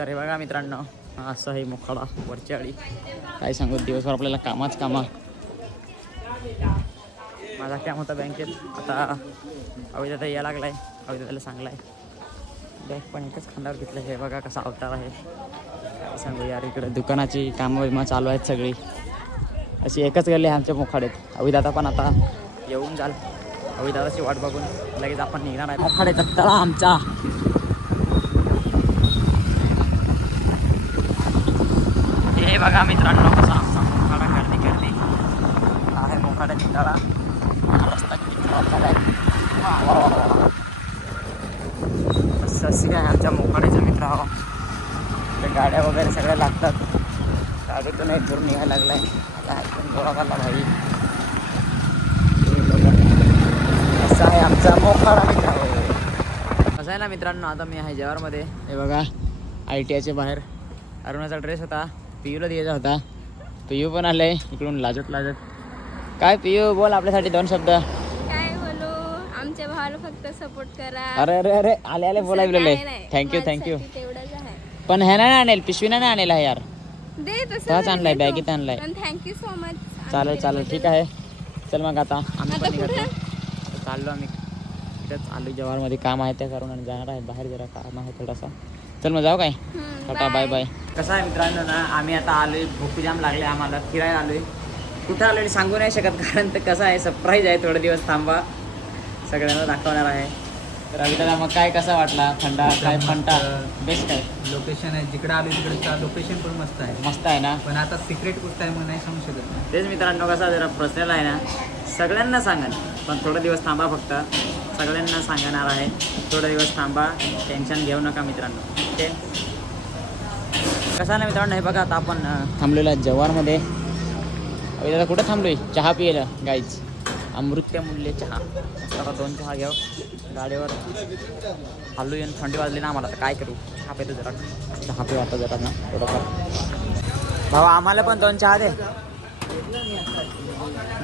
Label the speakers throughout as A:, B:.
A: तर हे बघा मित्रांनो असं आहे मोखाडा वरच्या आळी काय सांगू दिवसभर आपल्याला कामाच कामा. माझा काम होता बँकेत. आता अविदाता यायला लागलाय सांगला सांगलाय. बॅग पण एकच खांद्यावर घेतलं हे बघा कसा अवतार आहे. काय सांगू यार इकडे दुकानाची कामं विमा चालू आहेत सगळी. अशी एकच गल्ली आहे आमच्या मोखाड्यात. अविदाता पण आता येऊन जाल. अविदादाची वाट बघून लगेच आपण निघणार आहे. मोखाड्याचा तळा आमचा. बघा मित्रांनो कसा आमचा मोखाडा गर्दी गर्दी आहे मोखाड्याची तळा रस्ता किती आहे वा, आहे आमच्या मोखाड्याच्या मित्र. ते गाड्या वगैरे सगळ्या लागतात. गाडीतून एक दूर निघायला लागलाय. आता गोळा जोरावाला भाई. असा आहे आमचा मोखाडा मित्र? कसं आहे ना मित्रांनो? आता मी आहे जेवारमध्ये. हे बघा आय टी आयच्या बाहेर. अरुणाचा ड्रेस होता. पियूला द्यायचा होता. पियू पण आले इकडून लाजत लाजत. काय पियू बोल आपल्यासाठी दोन शब्द.
B: काय बोलू? आमच्या भावाला फक्त सपोर्ट करा.
A: अरे अरे अरे आले आले बोलाय
B: दुसरं
A: बोलले
B: काय नाही.
A: थँक्यू थँक्यू
B: माझ्यासाठी तेवढंच आहे.
A: पण ह्या नाही आणेल पिशवीना नाही आणेल यार.
B: दे
A: आणलाय. बॅगेत आणलाय.
B: थँक्यू सो मच
A: चालेल चालेल ठीक आहे. चल मग आता आम्ही पण निघतो. चाललो आम्ही. इथंच आलो जवारमध्ये काम आहे त्या कारण आणि जाणार आहे. बाहेर जरा काम आहे थोडासा. चल मग जाऊ काय? टाटा बाय बाय कसं आहे मित्रांनो ना आम्ही आता आलोय भूक जाम लागले आम्हाला फिरायला आलोय. कुठं आलोय सांगू नाही शकत कारण ते कसं आहे सरप्राईज आहे थोडे दिवस थांबा. सगळ्यांना दाखवणार आहे. तर अभिदादा मग काय कसा वाटला? थंडा काय फंटा बेस्ट आहे
C: लोकेशन आहे जिकडे आलो तिकडे लोकेशन पण मस्त आहे.
A: मस्त आहे ना?
C: पण आता सिक्रेट गोष्ट आहे मग नाही सांगू शकत
A: तेच मित्रांनो कसा जरा पर्सनल आहे ना सगळ्यांना सांगन पण थोडे दिवस थांबा फक्त. सगळ्यांना सांगणार आहे. थोडा दिवस थांबा टेन्शन घेऊ नका मित्रांनो. ओके कसं ना मित्रांनो? हे बघा आता आपण थांबलेला जवारमध्ये दादा कुठं थांबलोय? चहा पियला गाईच अमृत्य मूल्य चहा. आता दोन चहा घ्या गाडीवर हल्लो येऊन थंडी वाजली ना आम्हाला तर काय करू? चहा पितो जरा. चहा पिऊ आता जरा ना थोडंफार. भावा आम्हाला पण दोन चहा दे.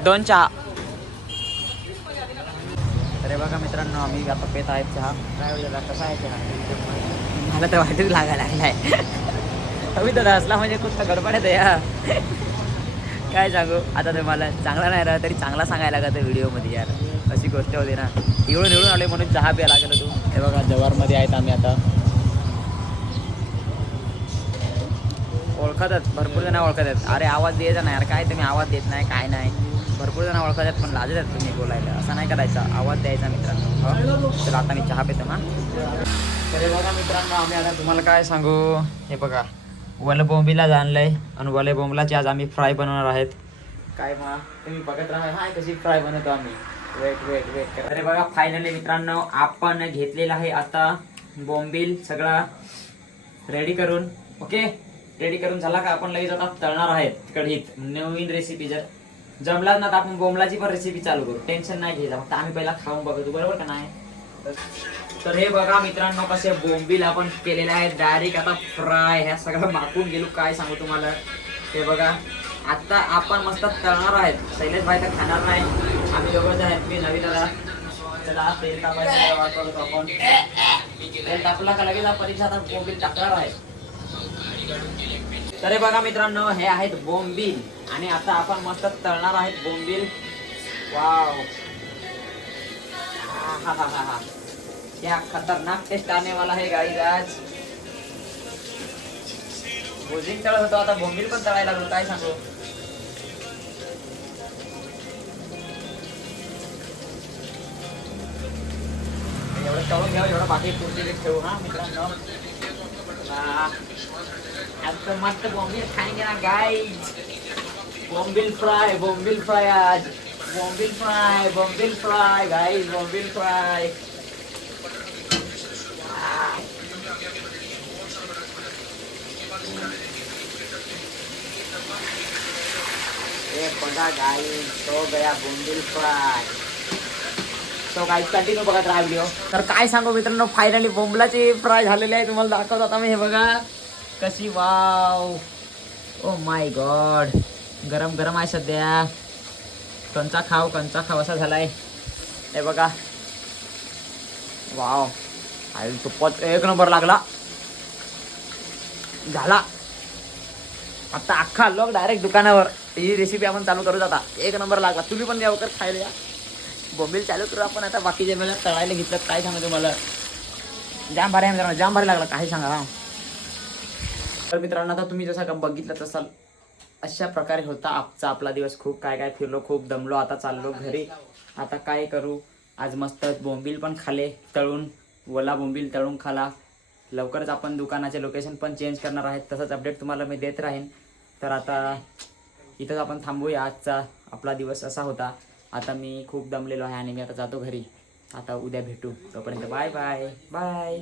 A: दोन चहा. अरे बघा मित्रांनो आम्ही आता पेत आहेत चहा. काय होईल कसा आहे चहा? मला तर वाटच लागायला लागलाय. अभि दादा असला म्हणजे खूप गडबड आहे या. काय सांगू? आता तुम्हाला चांगला नाही राहा तरी चांगला सांगायला लागत व्हिडिओमध्ये यार. अशी गोष्ट होती ना. इकडून इकडून आले म्हणून चहा प्यायला लागेल तू. हे बघा जवारमध्ये आहेत आम्ही आता. ओळखतात भरपूर जण ओळखत आहेत अरे आवाज द्यायचा नाही यार. काय तुम्ही आवाज देत नाही काय नाही. भरपूर जण ओळखतात आहेत पण लाजत आहेत तुम्ही बोलायला. असं नाही करायचा. आवाज द्यायचा मित्रांनो. हो. तर आता मी चहा पितो ना. तर हे बघा मित्रांनो आम्ही आता तुम्हाला काय सांगू? हे बघा. वलबोंबीला आहे आणि वलबोंबलाची आज आम्ही फ्राय बनवणार आहेत. काय मग तुम्ही बघत राहा. हाय कशी फ्राय बनवतो आम्ही. वेट वेट वेट अरे बघा फायनली मित्रांनो आपण घेतलेला आहे आता बोंबील सगळा रेडी करून. ओके रेडी करून झाला का? आपण लगेच आता तळणार आहेत. कढीत नवीन रेसिपी जर जमलाच ना तर आपण बोंबलाची पण रेसिपी चालू करू. टेन्शन नाही घ्यायचं फक्त आम्ही पहिला खाऊन बघतो. बरोबर का नाही? तर हे बघा मित्रांनो कसे बोंबील आपण केलेले आहेत. डायरेक्ट आता फ्राय ह्या सगळं माकून गेलो. काय सांगू तुम्हाला? हे बघा. आता आपण मस्त तळणार आहेत. शैलेश भाई तर खाणार नाही. आम्ही दोघं आहेत. मी नवीन दादा चला तेल आपण. तेल का लगेच परीक्षा आता बोंबील टाकणार आहे. तर हे बघा मित्रांनो हे आहेत बोंबील. आणि आता आपण मस्त तळणार आहेत बोंबील. वाव. हा हा हा हा क्या खतरनाक टेस्ट आने वाला है गाईज आज. भुजिंग तळत होतो आता बोंबील पण तळायला लागलो काय सांगू? एवढं तळून घ्यावं एवढं बाकी पुरती ठेवू हा मित्रांनो. वा. मस्त बोंबील खाएंगे ना गाईज बॉम्बिल फ्राय बोंबील फ्राय आज bombil fry bombil fry guys बॉम्बिल फ्राय ये बघा तो गया बोंबील फ्राय तो गाईज कंटिन्यू बघत राहा व्हिडिओ तर काय सांगू मित्रांनो फायनली बोंबलाचे फ्राय झालेले आहे. तुम्हाला दाखवत आता मी. हे बघा. कशी वाव ओ माय गॉड गरम गरम आहे सध्या. कंचा खाव कंचा खाव असा झालाय. हे बघा. वाव. आई खूपच एक नंबर लागला. झाला. आता अख्खा लोक डायरेक्ट दुकानावर. ही रेसिपी आपण चालू करू आता. एक नंबर लागला. तुम्ही पण लवकर खायला या. बोंबील चालू करू आपण आता. बाकीचे वेळेला तळायला घेतलं. काय सांगा तुम्हाला? जाम भारी आहे मित्रांनो. जाम भारी लागला. काही सांगा. हा तर मित्रांनो आता तुम्ही जसं बघितलं तसा अशा प्रकारे होता आजचा आपला दिवस. खूप काय काय फिरलो खूप दमलो आता चाललो घरी. आता काय करू? आज मस्त बोंबील पण खाले तळून वला बोंबील तळून खाला. लवकरच आपण दुकानाचे लोकेशन पण चेंज करणार आहेत. तसंच अपडेट तुम्हाला मी देत राहीन. तर आता इथंच आपण थांबूया. आजचा आपला दिवस असा होता. आता मी खूप दमलेलो आहे आणि मी आता जातो घरी. आता उद्या भेटू. तोपर्यंत बाय बाय बाय